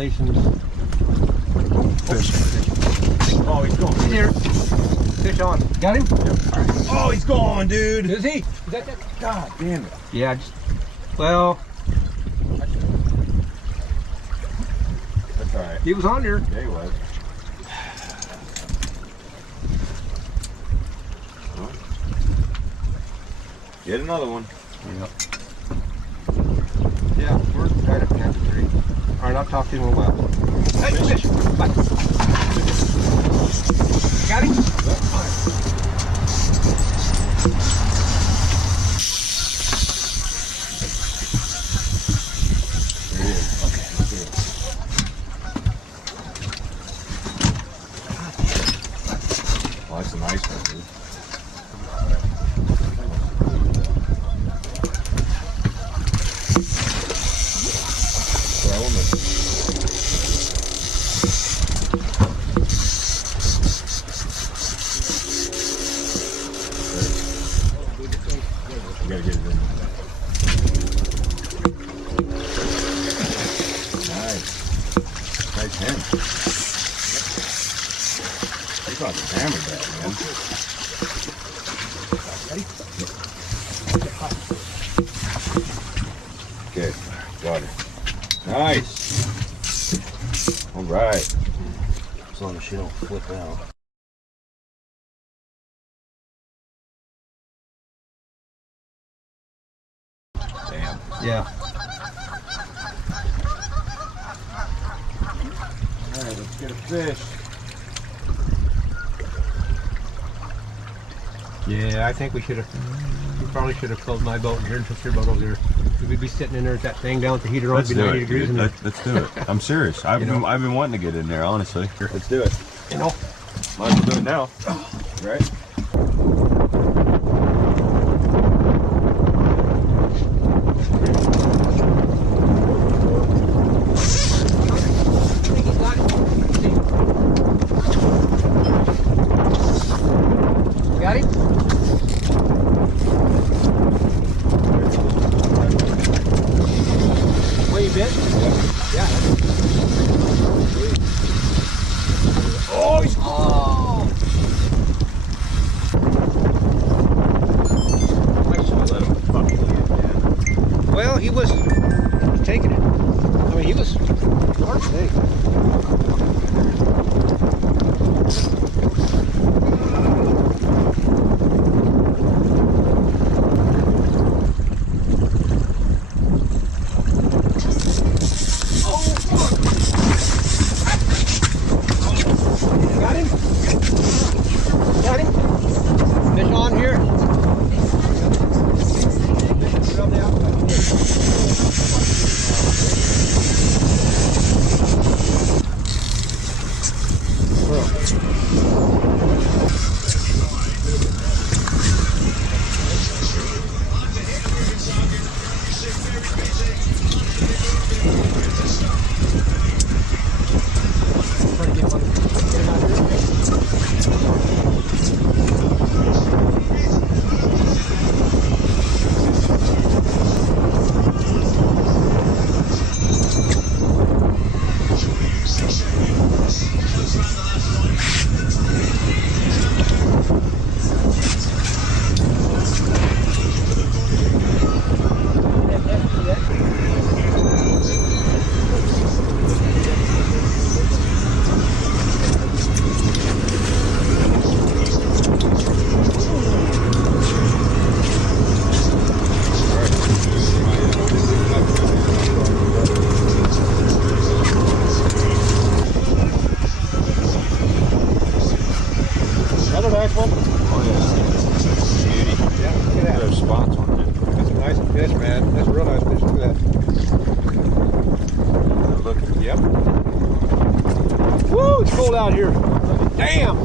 violations. Fish. Oh, he's gone. He's here. Fish on. Got him? Yep. Oh, he's gone, dude. Is he? Is that? God damn it. Yeah, just, well. That's all right. He was on there. Yeah, he was. Well, get another one. Yep. Yeah, we're right up near the tree. All right, I'll talk to you in a while. Hey, fish! Bye. Got him? Yep. All right. There he is. Okay, let's do it. Well, that's a nice one, dude. You gotta get it in. Nice. Nice hand. You fucking hammered that, man. Ready? Okay, got it. Nice. All right. As long as she don't flip out. Damn. Yeah. All right, let's get a fish. Yeah, I think we should have. We probably should have closed my boat here and took your boat over there. We'd be sitting in there with that thing down with the heater on. Let's It'd be do 90 it. degrees in there. Let's do it. I'm serious. I've been wanting to get in there, honestly. Let's do it. You know. Might as well do it now. Right? Got him? Where you been? Yeah. Oh, he's Let him fucking get it. Well, he was taking it. I mean, he was hard today. Got him? Got him? Fish on here? Fish on the outside. Another nice one. Oh, yeah. Beauty. Yeah, look at that. There's spots on it. That's a nice fish, man. That's a real nice fish. Look at that. Look at it. Yep. Woo, it's cold out here. Damn.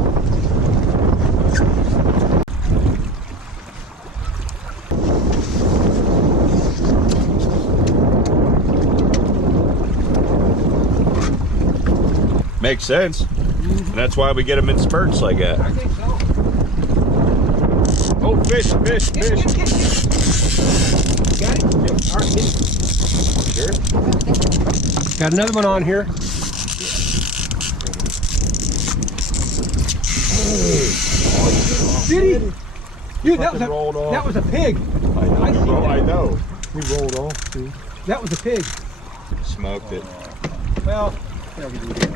Makes sense. And that's why we get them in spurts like that. I think so. Oh, fish, fish, fish. Got it? Yep. All right, get it. Sure. Got another one on here. Did he? Dude, that was a pig. I know. I know. He rolled off, too. That was a pig. Smoked it. Well, yeah, we can do that.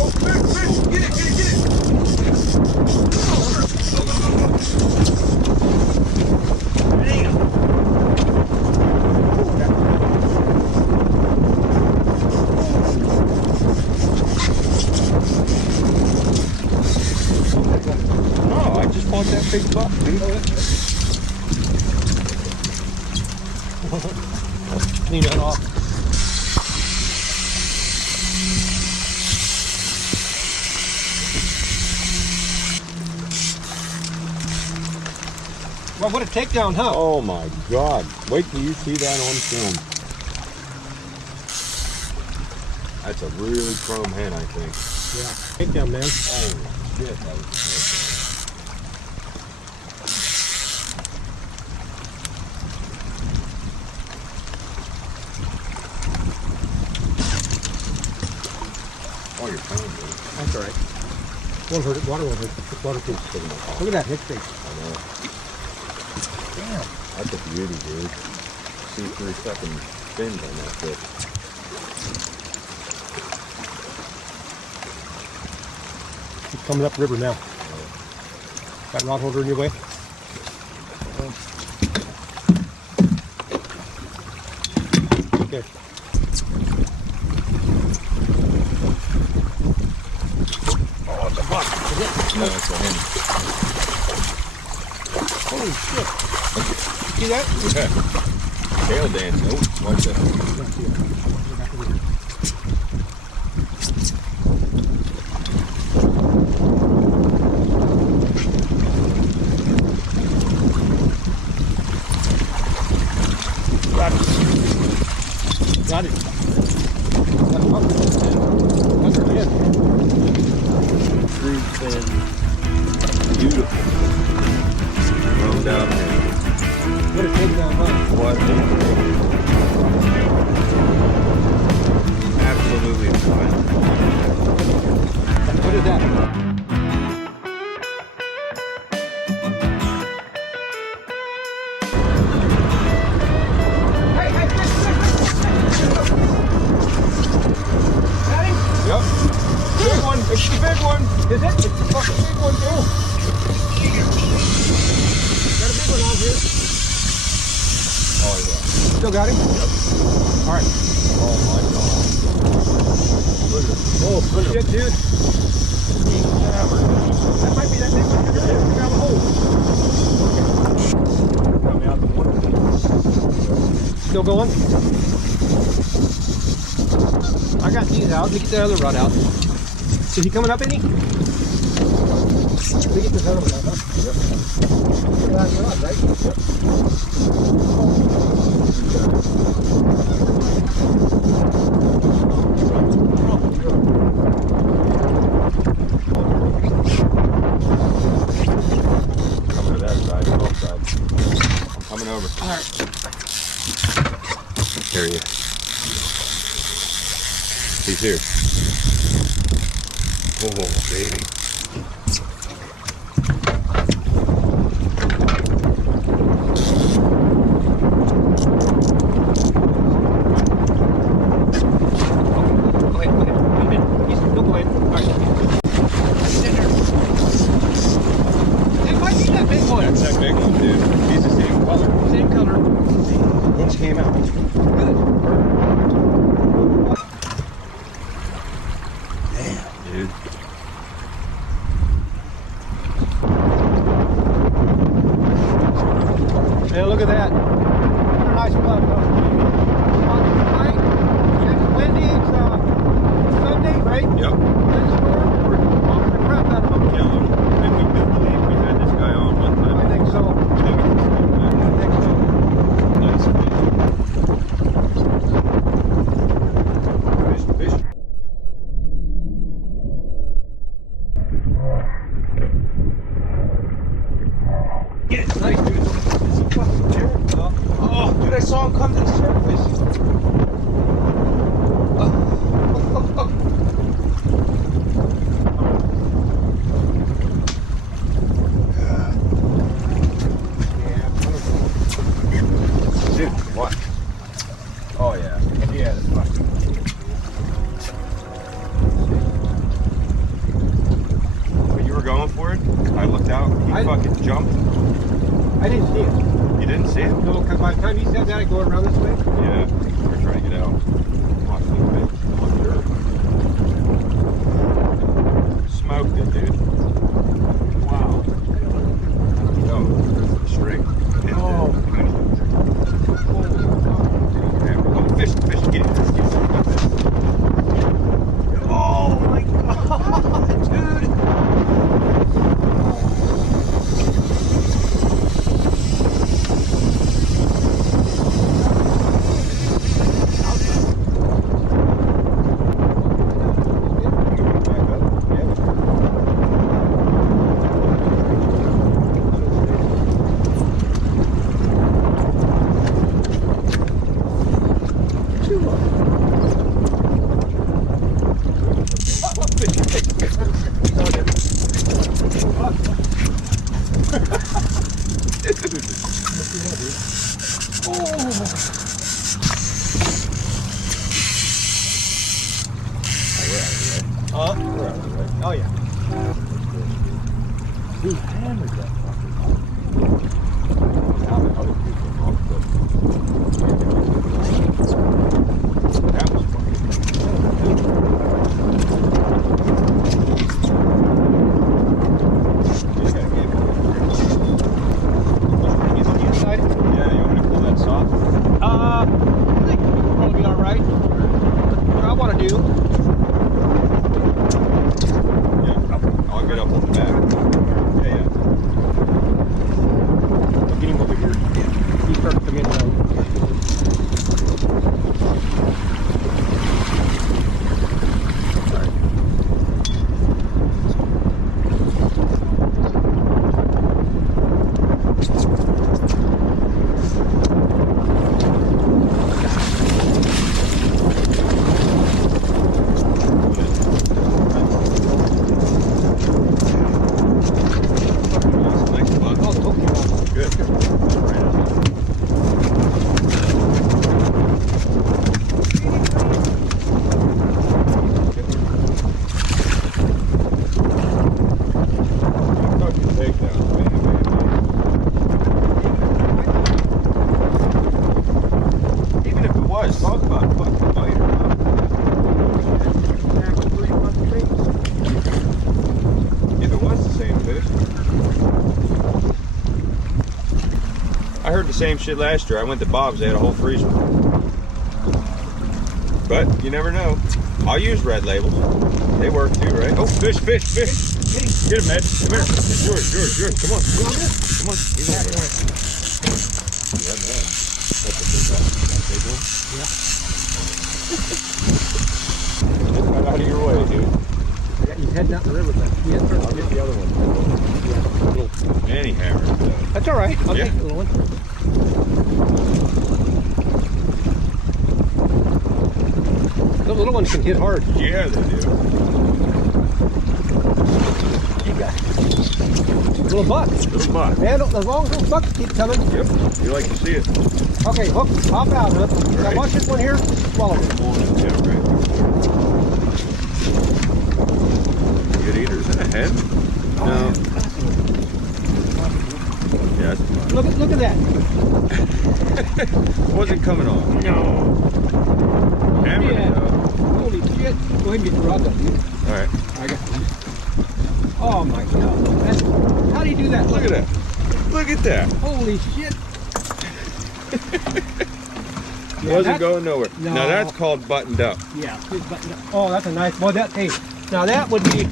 Oh, fish! Get it! No, I just caught that big buck, dude. Clean that off. Well, what a takedown, huh? Oh my God. Wait till you see that on film. That's a really chrome hen, I think. Yeah, takedown, man. Oh shit, that was Oh, you're fine, dude. That's all right. Won't hurt it. Water won't hurt it. It's waterproof. Look at that hook bait. I know. Damn. That's a beauty, dude. See 3 fucking fins on that fish. Keep coming up river now. Got rod holder in your way? Okay. Oh, it's a buck. Is it? No, it's a hen. Holy shit. See that? Yeah. Tail dance. Oh, watch that. Got it. That's a buck. That's a good. True fin. Beautiful. Rolled out here. What a takedown, huh? What a absolutely fine. What is that? Yep. Big one. It's the big one. Is it? It's a fucking big one, too. Got a big one on here. Oh, yeah. Still got him? Yep. All right. Oh, my God. Look at it. Oh, shit, dude. That might be that big one. Grab a hold. Got me out the water. Still going? I got these out. Let me get that other rod out. Is he coming up any? Let me get this other one out, huh? Yep. Last rod, right? Coming to that side, off side. I'm coming over. All right. There he is. He's here. Oh, baby. Go ahead. Wait a minute. He's still going. All right. Sit there. It might be that big one. That's that big one, dude. He's the same color. Same color. Just came out. Good. Dude. Man, look at that. What a nice buck. Tonight, it's windy. It's Sunday, right? Yep. Windstorm. We're bumping the crap out of them. Kill him. And we do believe we had this guy on one time. I think so. I think so. Nice fish. Fish. Oh, dude, I saw him come to the surface. Dude, what? Oh, yeah. Yeah, that's fucking. When you were going for it, I looked out, he fucking jumped. I didn't see it. You didn't see it? No, because by the time you said that, I go around this way. Yeah, we were trying to get out. Watch the bit. Smoked it, dude. Wow. No, straight. Oh. Oh, fish, get it. Oh my god, dude. Oh yeah. Who hammered that fucker? That was Inside? yeah, you want me to pull that soft? I think it'll probably be all right. What I want to do. Yeah, I'll get up on the back. Yeah. Get him over here. He started to come in now. Even if it was, talk about fucking biter. If it was the same fish. I heard the same shit last year. I went to Bob's, they had a whole freezer. But you never know. I'll use red labels. They work too, right? Oh, fish. Get him, Ed. Come here. It's yours. Come on. Come on. He's over there. Yeah, man. That's a big one. Yeah. Get that out of your way, dude. Yeah, he's heading out the river, but he has I'll get the other one. And he hammered. That's all right. I'll Yeah. take the little one. The little ones can hit hard. Yeah, they do. You got it. Little buck. Little buck. Man, as long as those bucks keep coming. Yep. You like to see it. Okay, hook, hop out, hook. Now Right. watch this one here. Swallow it. Yeah, right. Good eater. Is that a head? No. Yeah, that's fine. Look at that. Wasn't coming on. No. Hammered Yeah. it though. Holy shit. Go ahead and get the rod up, dude. Alright. I got it. Oh my god. How do you do that? Look at that. Look at that. Holy shit. Yeah, Wasn't going nowhere. No. Now that's called buttoned up. Yeah. It's buttoned up. Oh, that's a nice. Well, that, hey, now that would be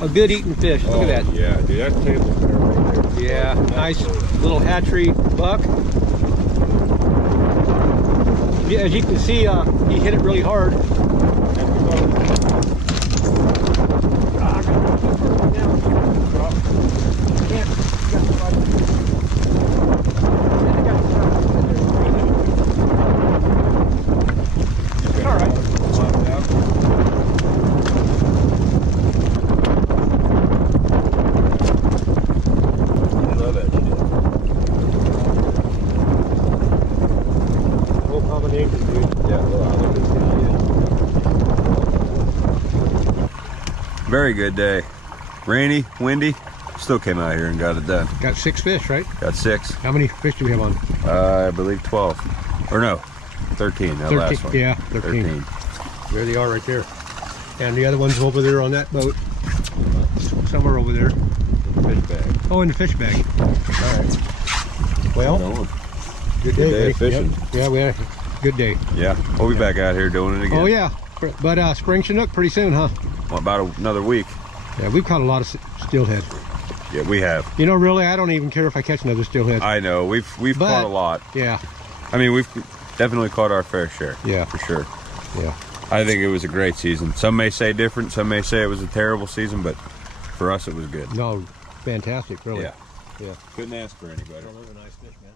a good eating fish. Look at that. Yeah, dude, that's table fare right there. Yeah, nice little hatchery buck. Yeah, as you can see, he hit it really hard. Thank you, dude. Yeah, very good day. Rainy, windy. Still came out here and got it done. Got 6 fish, right? Got 6. How many fish do we have on? I believe 12. Or no, 13. That 13. last one. Yeah, 13. There they are right there. And the other one's over there on that boat. Somewhere over there. Fish bag. Oh, in the fish bag. All right. Well, good day, day of fishing. Yep. Yeah, we had a good day. Yeah, we'll be back out here doing it again. Oh, yeah. But spring Chinook pretty soon, huh? Well, about another week. Yeah, we've caught a lot of steelhead. Yeah, we have. You know, really, I don't even care if I catch another steelhead. I know. We've caught a lot. Yeah. I mean, we've definitely caught our fair share. Yeah. For sure. Yeah. I think it was a great season. Some may say different. Some may say it was a terrible season, but for us, it was good. No, fantastic, really. Yeah. Yeah. Couldn't ask for anybody. Those are nice fish, man.